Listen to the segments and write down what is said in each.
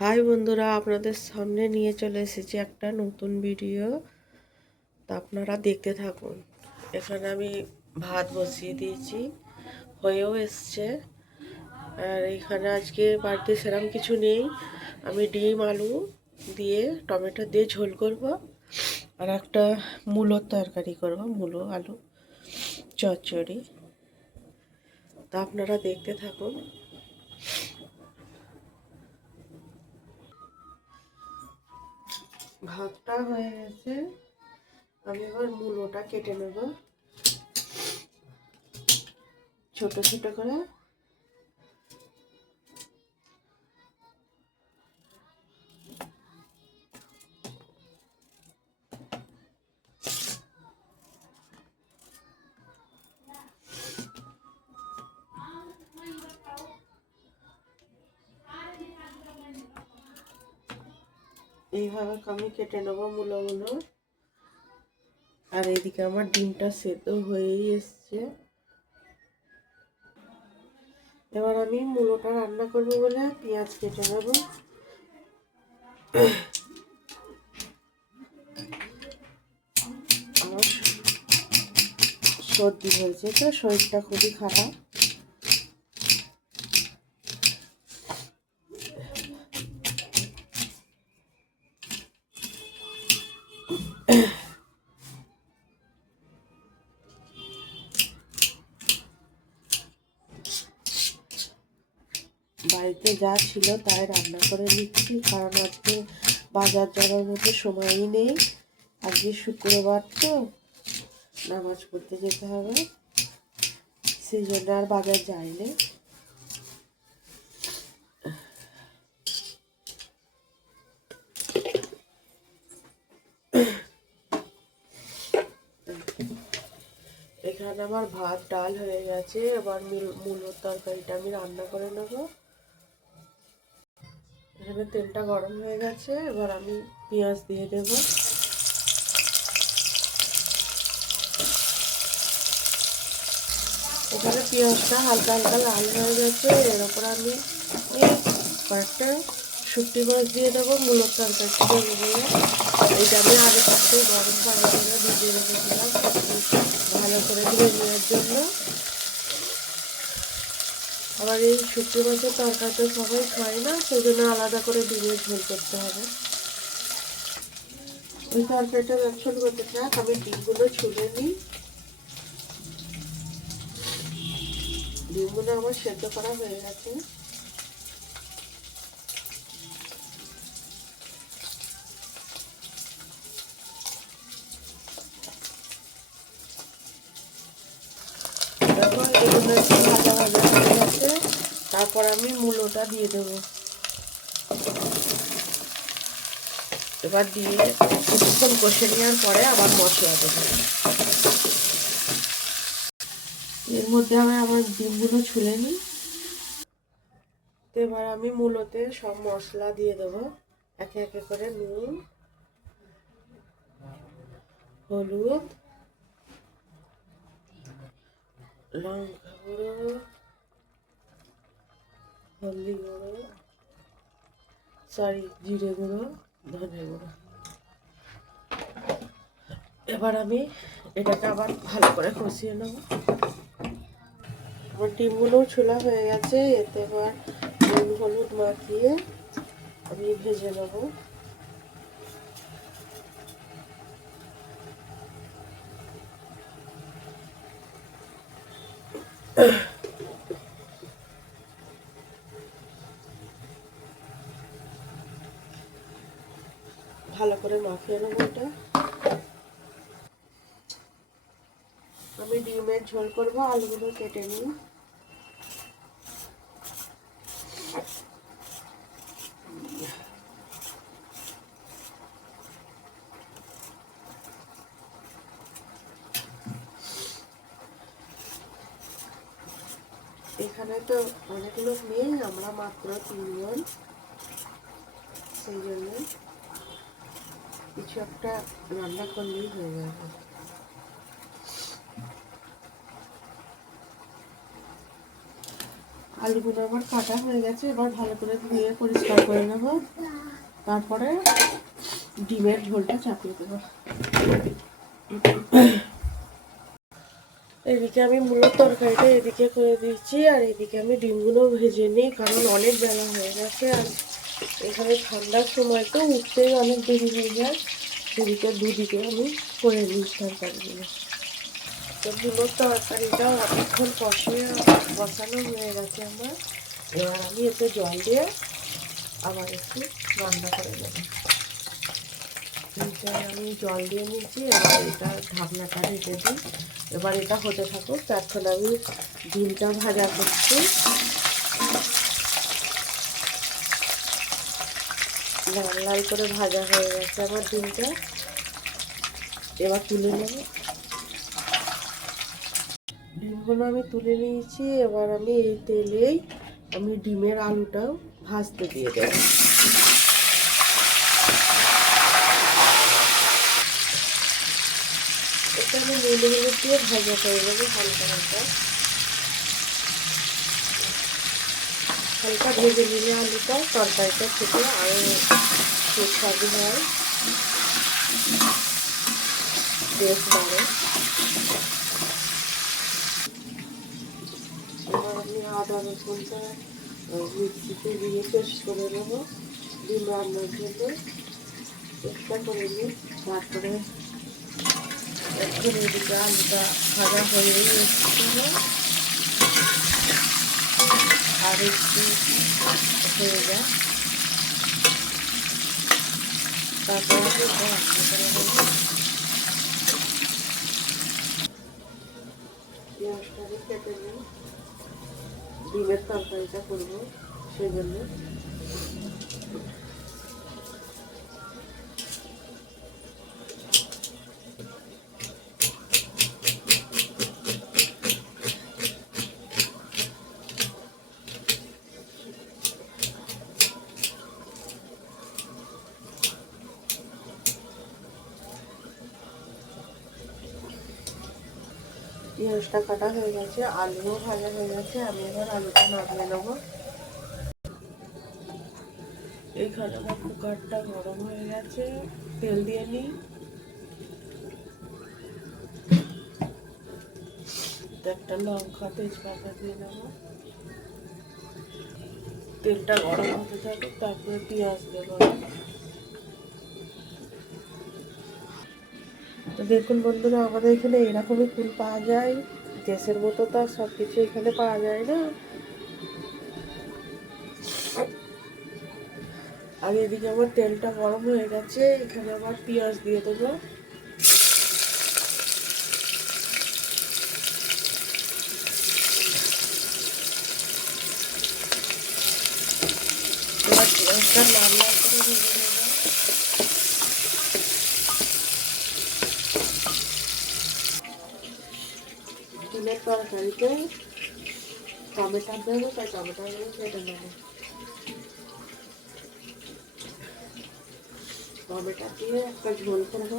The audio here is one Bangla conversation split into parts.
হাই বন্ধুরা, আপনাদের সামনে নিয়ে চলে এসেছি একটা নতুন ভিডিও। তা আপনারা দেখতে থাকুন। এখানে আমি ভাত বসিয়ে দিয়েছি, হয়েও এসছে। আর এখানে আজকে বাড়িতে সেরকম কিছু নেই। আমি ডিম আলু দিয়ে টমেটো দিয়ে ঝোল করব, আর একটা মূলোর তরকারি করব, মূলো আলু চচ্চড়ি। তা আপনারা দেখতে থাকুন। ভাতটা হয়ে গেছে, আমি এবার মূলোটা কেটে নেব ছোট ছোট করে। এইভাবে আমি কেটে নেবো মূলগুলো। আর এদিকে আমার ডিমটা সেদ্ধ হয়েই এসছে। এবার আমি মূলোটা রান্না করব বলে পেঁয়াজ কেটে নেব। আমার সর্দি হয়েছে, তো শরীরটা খুবই খারাপ। বাড়িতে যা ছিল তাই রান্না করে নিচ্ছি, কারণ আজকে বাজার যাওয়ার মতো সময়ই নেই। আজকে শুক্রবার, তো নামাজ পড়তে যেতে হবে, সেই জন্য আর বাজার যাইনি। এখানে আমার ভাত ডাল হয়ে গেছে। এবার মূলোর তরকারিটা আমি রান্না করে নেব। এখানে তেলটা গরম হয়ে গেছে, এবার আমি পেঁয়াজ দিয়ে দেব। এখানে পেঁয়াজটা হালকা হালকা লাল হয়ে গেছে। এর ওপর আমি কয়েকটা শুকনো মাছ দিয়ে দেবো মূলোর তরকারিটা বলে। এটা আমি আগে থাকতে গরম পানি করে ভিজিয়ে রেখেছিলাম ভালো করে ধুয়ে নেওয়ার জন্য। আবার এই শুকনো মাছের তরকারিটা সবাই খায় না, সেই জন্য আলাদা করে ডিমের ঝোল করতে হবে। ওই তরকারিটা ব্যবসা করতে থাক, আমি ডিমগুলো ছুলে নিই। ডিমগুলো আমার সেদ্ধ করা হয়ে গেছে। দেখো এগুলো একটু ভাজা ভাজা হয়ে গেছে। তারপর আমি মূলোটা দিয়ে দেবো। এবার দিয়ে কিছুক্ষণ কষে নেওয়ার পরে আবার মশলা দেবো। এর মধ্যে আমি আমার ডিমগুলো ছুলে নিই। এবার আমি মূলোতে সব মশলা দিয়ে দেবো একে একে করে। নুন, হলুদ, লঙ্কা গুঁড়ো, হলদি গুঁড়ো, জিরে গুঁড়ো, ধনে গুঁড়ো। এবার আমি এটাকে আবার ভালো করে কষিয়ে নেব। আমার ডিমগুলোও ছোলা হয়ে গেছে। এতে এবার নুন হলুদ মাখিয়ে আমি ভেজে নেব। ভালো করে মাখিয়ে নেব এটা। আমি ডিমের ঝোল করবো, আলুগুলো কেটে নিই। এখানে তো অনেক লোক নেই, আমরা মাত্র 3 জন, সেই জন্য কিছু একটা রান্না করলেই হয়ে যাবে। আলুগুলো আমার কাটা হয়ে গেছে, এবার ভালো করে ধুয়ে পরিষ্কার করে নেবো, তারপরে ডিমের ঝোলটা চাপিয়ে দেবো। এদিকে আমি মূলত তরকারিটা এদিকে করে দিচ্ছি, আর এদিকে আমি ডিমগুলো ভেজে নিই, কারণ অনেক বেলা হয়ে গেছে। আর এখানে ঠান্ডার সময় তো উঠতেই অনেক দেরি হয়ে যায়, সেদিকে দুদিকে আমি করে নিই তরকারিগুলো। তো মূলত তরকারিটা অনেকক্ষণ বসানো হয়ে গেছে আমার। এবার আমি এতে জল দিয়ে আবার একটু রান্না করে নেব। আমি জল দিয়ে নিচ্ছি, এবার এটা ঢাকনাটা ঢেকে দিই। এবার এটা হতে থাকুক, তারপরে আমি ডিমটা ভাজা করছি। লাল লাল করে ভাজা হয়ে গেছে আমার ডিমটা, এবার তুলে নেব। ডিমগুলো আমি তুলে নিয়েছি, এবার আমি এই তেলেই আমি ডিমের আলুটাও ভাজতে দিয়ে দেব। এটা আমি নুন হলুদ দিয়ে ভাজা করে নেবো হালকা হালকা। হালকা ভেজে নিলে আলুটা তরকারিটা খেতে আরও সুস্বাদু হয়, বেশ বাড়ে। এবার আমি আদা রসুনটা মিক্সিতে দিয়ে পেস্ট করে নেবো ডিম রান্নার জন্য। চেষ্টা করে নিই, তারপরে এখন এদিকে আলুটা ভাজা হয়ে এসেছিল, আর একটু হয়ে যায়, তারপরে আমি রান্না করে নেব। পেঁয়াজটাকে কেটে নিই, ডিমের তরকারিটা করবো সেজন্য। পেঁয়াজটা কাটা হয়ে গেছে, আলুও ভাজা হয়ে গেছে, আমি এবার আলুটা নামিয়ে নেবো। এইখানে আমার কুকারটা গরম হয়ে গেছে, তেল দিয়ে নিই। একটা লঙ্কা তেজপাতা দিয়ে নেবো, তেলটা গরম হতে থাকে, তারপরে পেঁয়াজ দেবো। তো দেখুন বন্ধুরা, আমাদের এখানে এরকমই ফুল পাওয়া যায়, গ্যাসের মতো তো আর সব কিছু এখানে পাওয়া যায় না। আর এদিকে আমার তেলটা গরম হয়ে গেছে, এখানে আবার পেঁয়াজ দিয়ে দেবো। এবার পেঁয়াজটা লাল লাল করে ভেজে নেবো। ডিমের তরকারিতে টমেটো দেবো, তাই টমেটোগুলো কেটে নেবো। টমেটো দিয়ে একটা ঝোল করবো।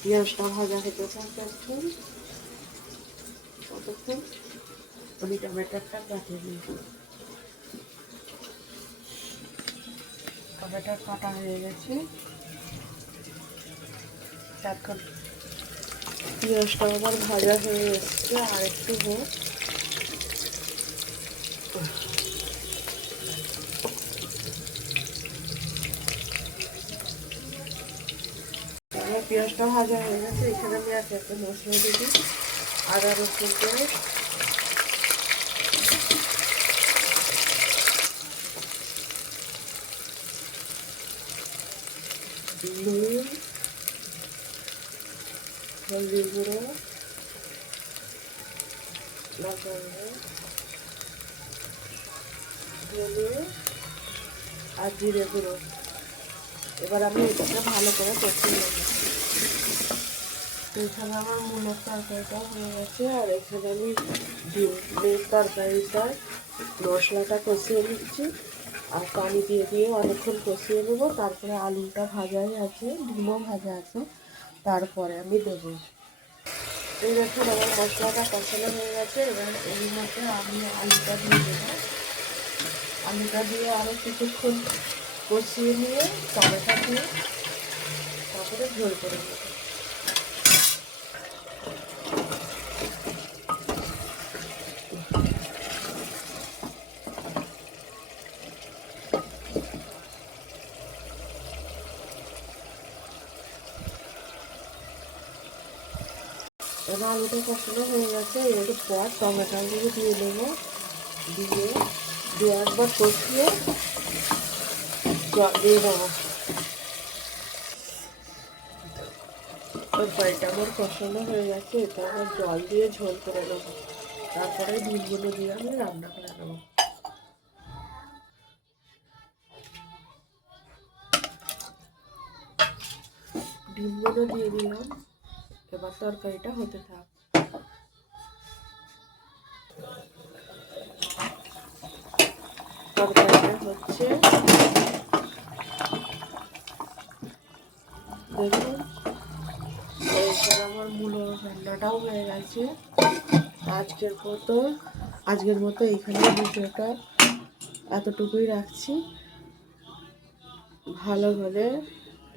পেঁয়াজটা ভাজা হতে থাকবে, ততক্ষণ আমি টমেটোটা কাটিয়ে নিই। টমেটো কাটা হয়ে গেছে, এখন পেঁয়াজটা আবার ভাজা হয়ে এসছে, আর একটু হোক। পেঁয়াজটা ভাজা হয়ে গেছে, এখানে আমি একে একে মশলা দিই। আদা রসুন পেস্ট, নুন, হলদি গুঁড়ো, লঙ্কা গুঁড়ো, হলুদ আর জিরে গুঁড়ো। এবার আমি এটাকে ভালো করে কষিয়ে নেব। এখানে আমার মূলের তরকারিটা হয়ে গেছে, আর এখানে আমি ডিমের তরকারিটার মশলাটা কষিয়ে নিচ্ছি। আর পানি দিয়ে দিয়ে অনেকক্ষণ কষিয়ে নেবো। তারপরে আলুটা ভাজাই আছে, ডিমও ভাজা আছে, তারপরে আমি দেবো। এই দেখুন আমার মশলাটা কষানো হয়ে গেছে। এবার এর মধ্যে আমি আলুটা দিয়ে দেবো। আলুটা দিয়ে আরও কিছুক্ষণ কষিয়ে নিয়ে টমেটো দিয়ে তারপরে ঝোল করে নেবো। এবার আলুটা কষানো হয়ে গেছে। এর পর টমেটোগুলো দিয়ে দেবো। দিয়ে একবার কষিয়ে জল দিয়ে দেবো। তরকারিটা আমার কষানো হয়ে গেছে। এটা আমার জল দিয়ে ঝোল করে নেবো। তারপরে ডিমগুলো দিয়ে আমি রান্না করে নেবো। ডিমগুলো দিয়ে দিলাম। এবার তরকারিটা হতে থাক। তরকারিটা হচ্ছে, দেখুন এরপর আমার মূলো রান্নাটাও হয়ে গেছে। আজকের মতো এখানে ভিডিওটা এতটুকুই রাখছি। ভালো হলে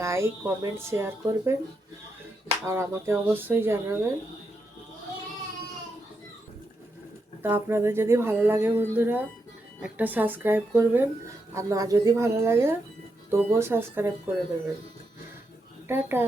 লাইক, কমেন্ট, শেয়ার করবেন আর আমাকে অবশ্যই জানাবেন। তা আপনাদের যদি ভালো লাগে বন্ধুরা একটা সাবস্ক্রাইব করবেন, আর না যদি ভালো লাগে তবুও সাবস্ক্রাইব করে দেবেন। টাটা।